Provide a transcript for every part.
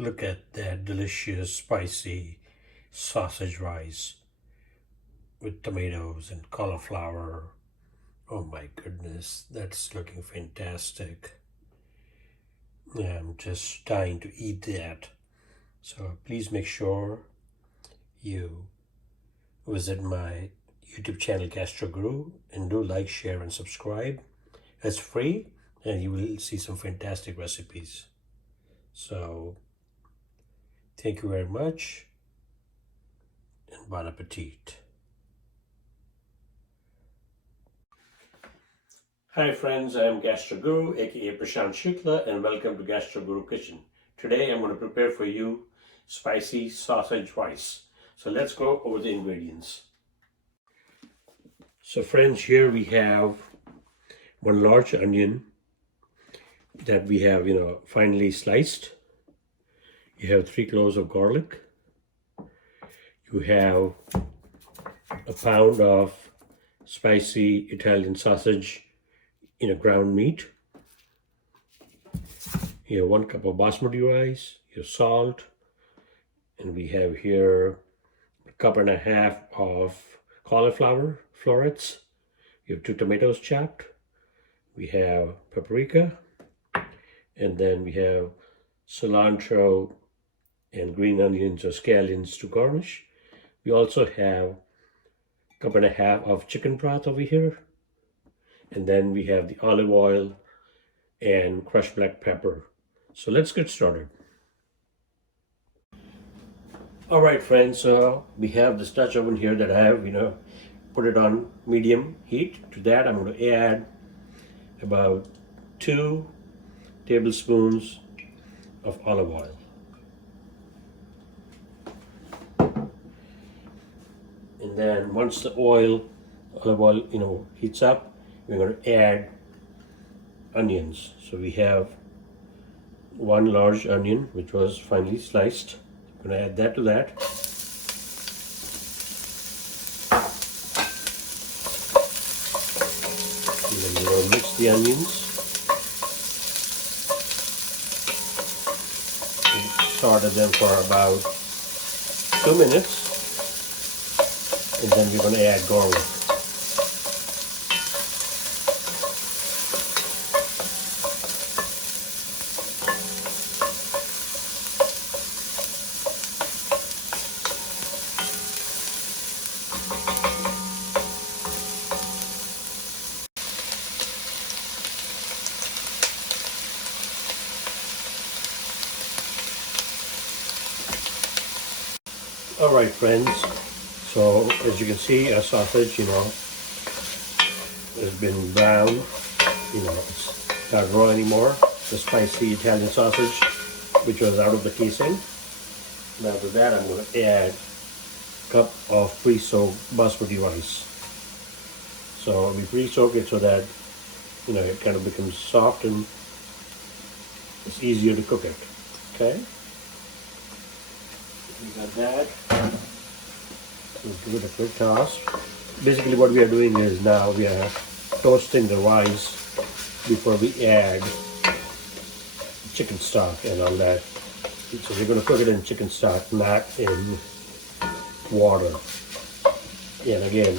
Look at that delicious spicy sausage rice with tomatoes and cauliflower. Oh my goodness, that's looking fantastic. I'm just dying to eat that. So please make sure you visit my YouTube channel Gastro and do like, share, and subscribe. It's free and you will see some fantastic recipes. So thank you very much and bon appetit. Hi friends, I am Gastro aka Prashant Shukla, and welcome to Gastro Kitchen. Today I'm going to prepare for you spicy sausage rice. So let's go over the ingredients. So friends, here we have one large onion that we have, finely sliced. You have 3 cloves of garlic. You have a pound of spicy Italian sausage ground meat. You have 1 cup of basmati rice, your salt, and we have here a cup and a half of cauliflower florets. You have 2 tomatoes chopped. We have paprika, and then we have cilantro and green onions or scallions to garnish. We also have a cup and a half of chicken broth over here. And then we have the olive oil and crushed black pepper. So let's get started. All right, friends, so we have this Dutch oven here that I have, put it on medium heat. To that, I'm going to add about 2 tablespoons of olive oil. And then once the olive oil, heats up, we're going to add onions. So we have 1 large onion, which was finely sliced. I'm going to add that to that. And then we're going to mix the onions. Saute them for about 2 minutes. And then we're going to add garlic. All right, friends, so as you can see, our sausage, has been brown. It's not raw anymore. The spicy Italian sausage, which was out of the casing. Now to that, I'm going to add a cup of pre-soaked basmati rice. So we pre-soak it so that, it kind of becomes soft and it's easier to cook it, okay? We got that. Let's give it a quick toss. Basically what we are doing is now we are toasting the rice before we add chicken stock and all that. So we're going to cook it in chicken stock, not in water. And again,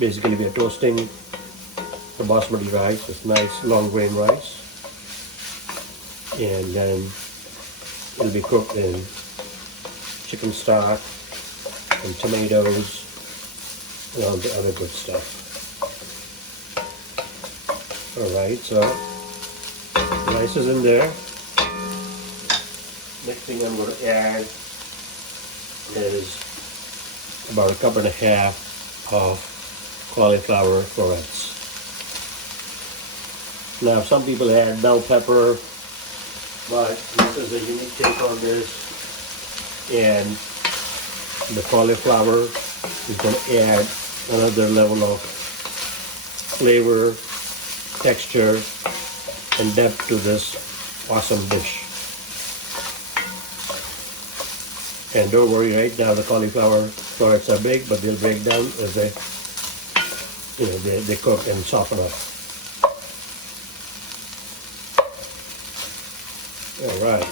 basically we are toasting the basmati rice, it's nice long grain rice. And then it'll be cooked in chicken stock and tomatoes and all the other good stuff. Alright, so rice is in there. Next thing I'm going to add is about a cup and a half of cauliflower florets. Now some people add bell pepper, but this is a unique take on this. And the cauliflower is going to add another level of flavor, texture, and depth to this awesome dish. And don't worry, right now the cauliflower florets are big, but they'll break down as they, they cook and soften up. All right.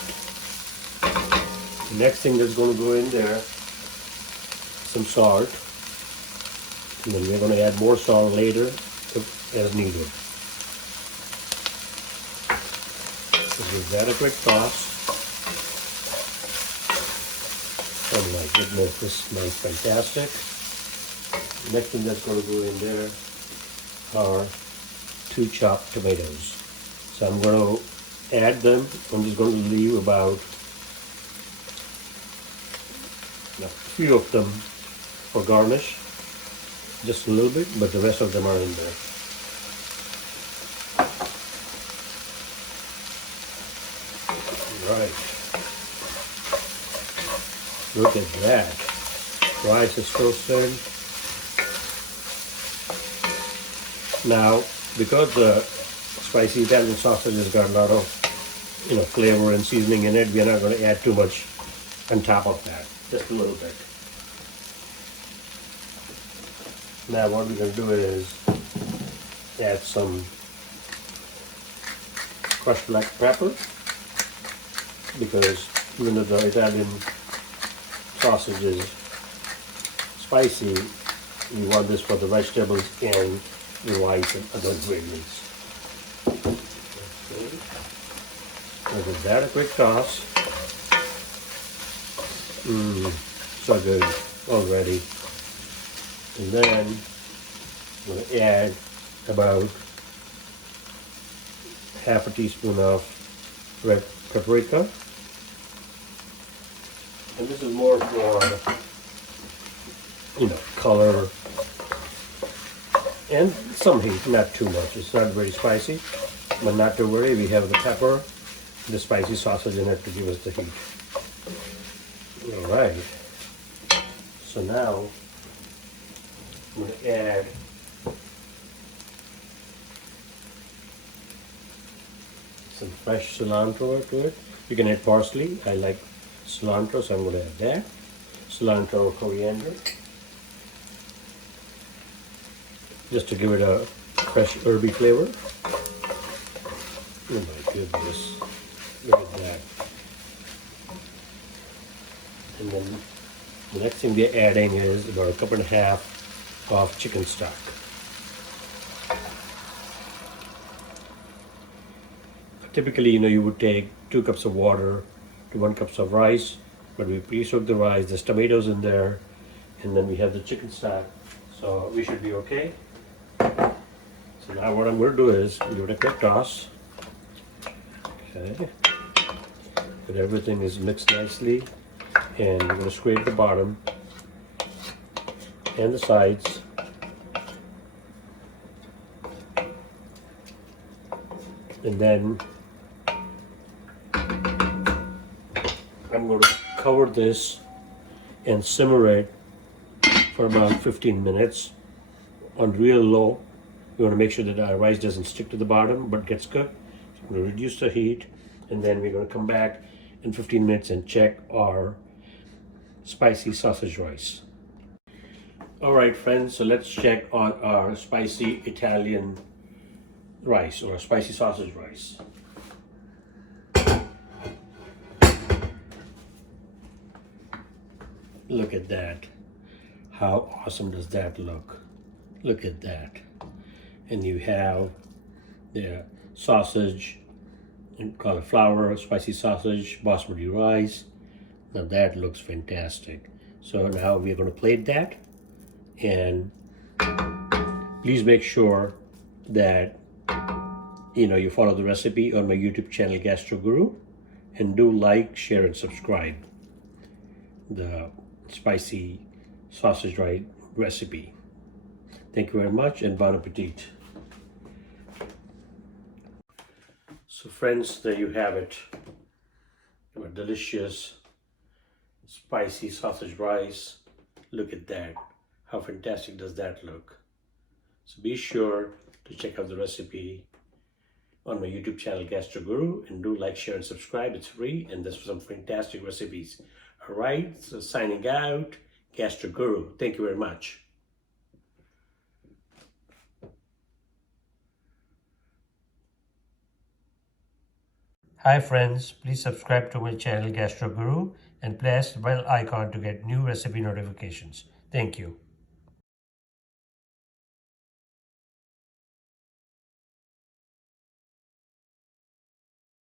The next thing that's going to go in there, some salt. And then we're going to add more salt later as needed. So give that a quick toss. Oh my goodness, this smells fantastic. The next thing that's going to go in there are 2 chopped tomatoes. So I'm going to add them. I'm just going to leave about a few of them for garnish. Just a little bit, but the rest of them are in there. Right. Look at that. Rice is toasted. Now, because the spicy Italian sausage has got a lot of, flavor and seasoning in it, we're not going to add too much on top of that. Just a little bit. Now, what we're going to do is add some crushed black pepper, because even though the Italian sausage is spicy, we want this for the vegetables and the rice and other ingredients. Okay. So give that a quick toss. So good already. And then I'm going to add about half a teaspoon of red paprika. And this is more for, color and some heat, not too much. It's not very spicy, but not to worry, we have the pepper, the spicy sausage in it to give us the heat. All right. So now I'm going to add some fresh cilantro to it. You can add parsley. I like cilantro, so I'm going to add that. Cilantro or coriander. Just to give it a fresh herby flavor. Oh my goodness. Look at that. And then the next thing we're adding is about 1.5 cups of chicken stock. Typically, you would take 2 cups of water to 1 cup of rice, but we pre-soaked the rice. There's tomatoes in there, and then we have the chicken stock, so we should be okay. So now what I'm going to do is give it a quick toss. Okay. But everything is mixed nicely, and we're going to scrape the bottom and the sides. And then I'm going to cover this and simmer it for about 15 minutes on real low. We want to make sure that our rice doesn't stick to the bottom but gets cooked. So I'm going to reduce the heat, and then we're going to come back in 15 minutes and check our spicy sausage rice. All right, friends, so let's check on our spicy Italian rice, or spicy sausage rice. Look at that. How awesome does that look? Look at that. And you have the sausage and cauliflower, spicy sausage, basmati rice. Now that looks fantastic. So now we're going to plate that, and please make sure that you follow the recipe on my YouTube channel, Gastro Guru, and do like, share, and subscribe the spicy sausage rice recipe. Thank you very much, and bon appetit. So friends, there you have it. Our delicious spicy sausage rice. Look at that. How fantastic does that look? So be sure to check out the recipe on my YouTube channel, Gastro Guru, and do like, share, and subscribe. It's free, and there's some fantastic recipes. All right, so signing out, Gastro Guru. Thank you very much. Hi friends, please subscribe to my channel, Gastro Guru, and press bell icon to get new recipe notifications. Thank you.